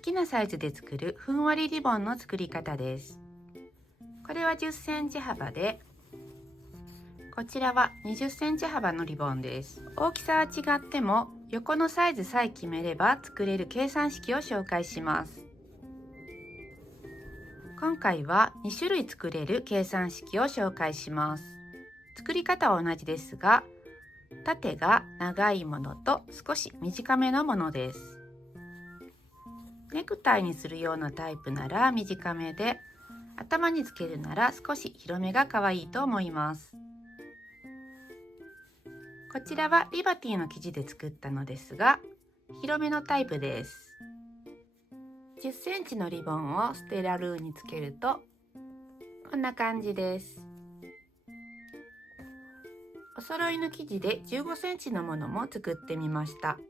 好きなサイズで作るふんわりリボンの作り方です。これは10センチ幅で、こちらは20センチ幅のリボンです。大きさは違っても横のサイズさえ決めれば作れる計算式を紹介します。今回は2種類作れる計算式を紹介します。作り方は同じですが、縦が長いものと少し短めのものです。ネクタイにするようなタイプなら短めで、頭につけるなら少し広めが可愛いと思います。こちらはリバティの生地で作ったのですが、広めのタイプです。10センチのリボンをステラルーにつけるとこんな感じです。お揃いの生地で15センチのものも作ってみました。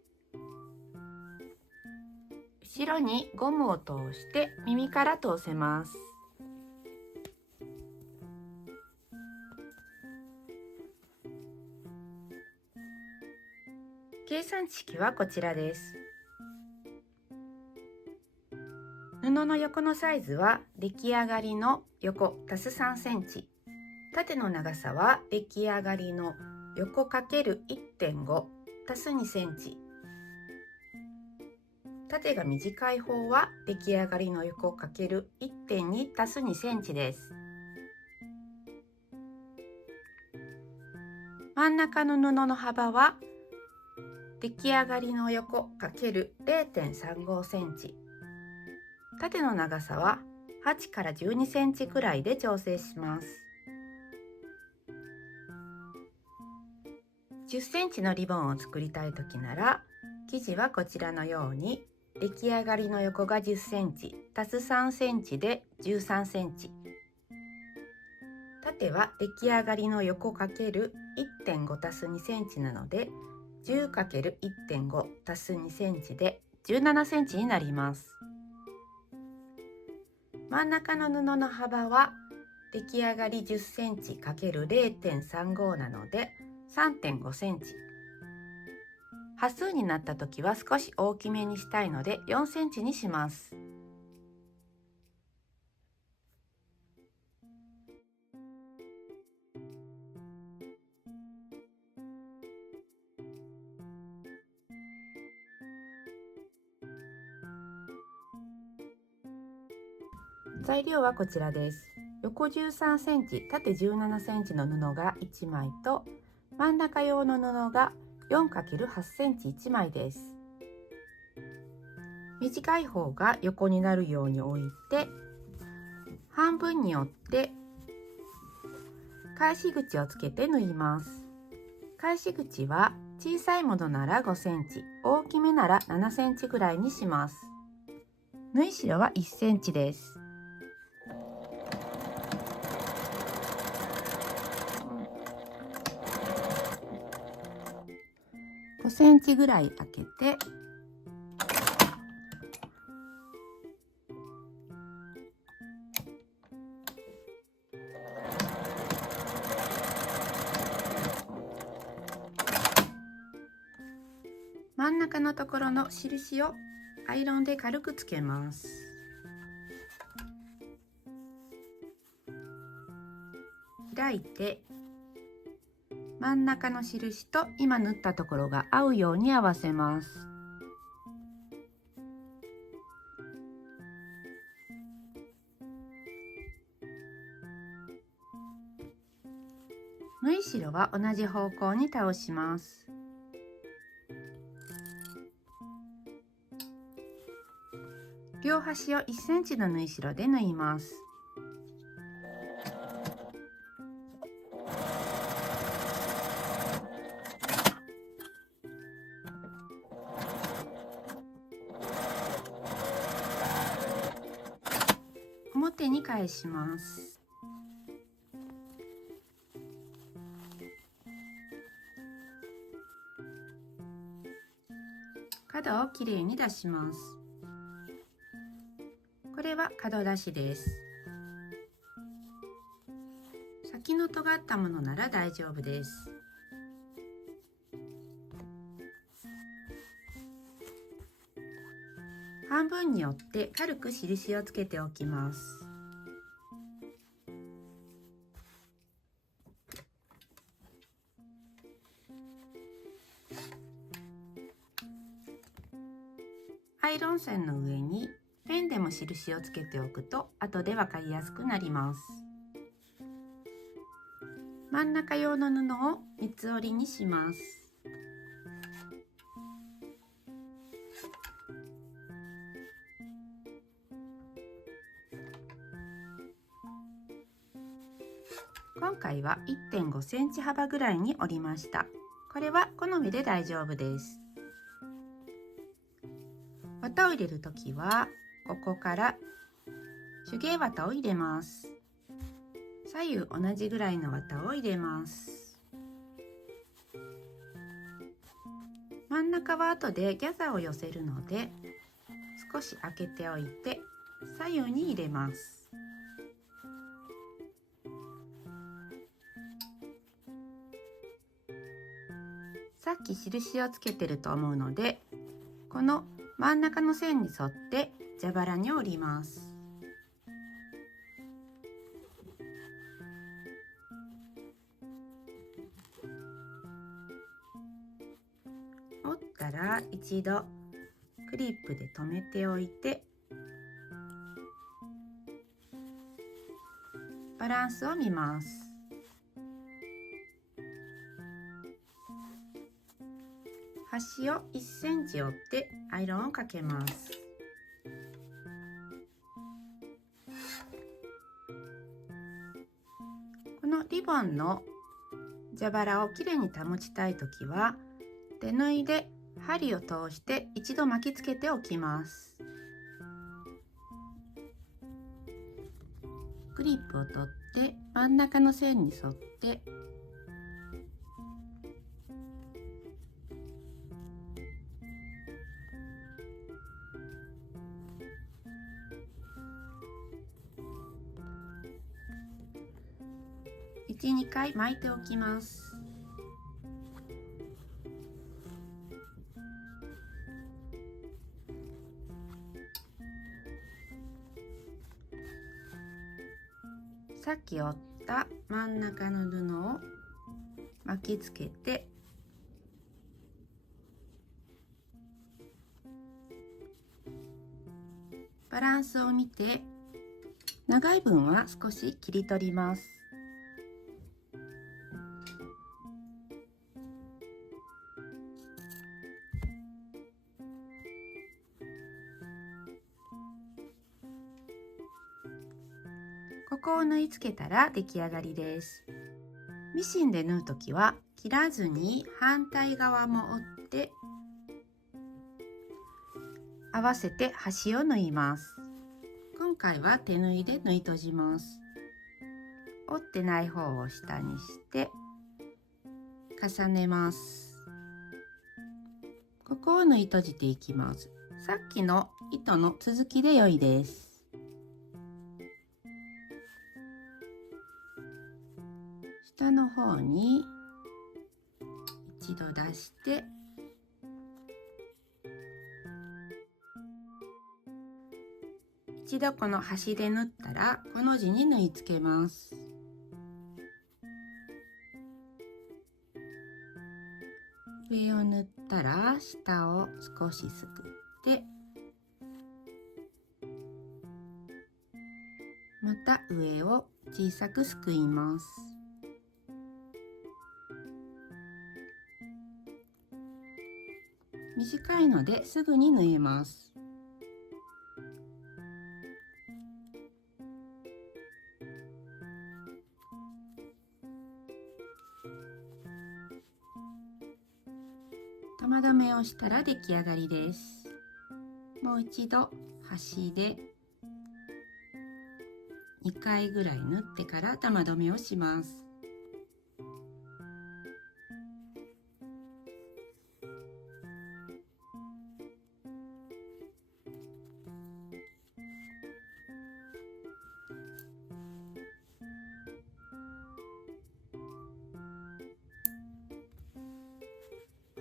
後ろにゴムを通して耳から通せます。計算式はこちらです。布の横のサイズは出来上がりの横足す3センチ、縦の長さは出来上がりの横 ×1.5 足す2センチ、縦が短い方は出来上がりの横 ×1.2 足す2センチです。真ん中の布の幅は出来上がりの横 ×0.35 センチ、縦の長さは8から12センチくらいで調整します。10センチのリボンを作りたいときなら、生地はこちらのように出来上がりの横が10センチ足す3センチで13センチ、縦は出来上がりの横 ×1.5 足す2センチなので 10×1.5 足す2センチで17センチになります。真ん中の布の幅は出来上がり10センチ ×0.35 なので 3.5 センチ。端数になった時は少し大きめにしたいので4センチにします。材料はこちらです。横13センチ、縦17センチの布が1枚と、真ん中用の布が 4×8 センチ1枚です。短い方が横になるように置いて、半分に折って返し口をつけて縫います。返し口は小さいものなら5センチ、大きめなら7センチぐらいにします。縫い代は1センチです。5センチぐらい開けて、真ん中のところの印をアイロンで軽くつけます。開いて真ん中の印と今縫ったところが合うように合わせます。縫い代は同じ方向に倒します。両端を1センチの縫い代で縫います。表に返します。角をきれいに出します。これは角出しです。先の尖ったものなら大丈夫です。半分に折って軽く印をつけておきます。アイロン線の上にペンでも印をつけておくと後で分かりやすくなります。真ん中用の布を三つ折りにします。今回は 1.5 センチ幅ぐらいに折りました。これは好みで大丈夫です。綿を入れるときはここから手芸綿を入れます。左右同じぐらいの綿を入れます。真ん中は後でギャザーを寄せるので少し開けておいて左右に入れます。さっき印をつけてると思うので、この真ん中の線に沿って蛇腹に折ります。折ったら一度クリップで留めておいて、バランスを見ます。端を1センチ折ってアイロンをかけます。このリボンの蛇腹をきれいに保ちたいときは手縫いで針を通して一度巻きつけておきます。クリップを取って真ん中の線に沿って1、2回巻いておきます。さっき折った真ん中の布を巻きつけてバランスを見て長い分は少し切り取ります。ここを縫い付けたら出来上がりです。ミシンで縫うときは切らずに反対側も折って合わせて端を縫います。今回は手縫いで縫い閉じます。折ってない方を下にして重ねます。ここを縫い閉じていきます。さっきの糸の続きで良いです。下の方に一度出して一度この端で縫ったらこの字に縫い付けます。上を縫ったら下を少しすくってまた上を小さくすくいます。短いのですぐに縫えます。玉留めをしたら出来上がりです。もう一度端で2回ぐらい縫ってから玉留めをします。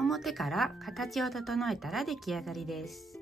表から形を整えたら出来上がりです。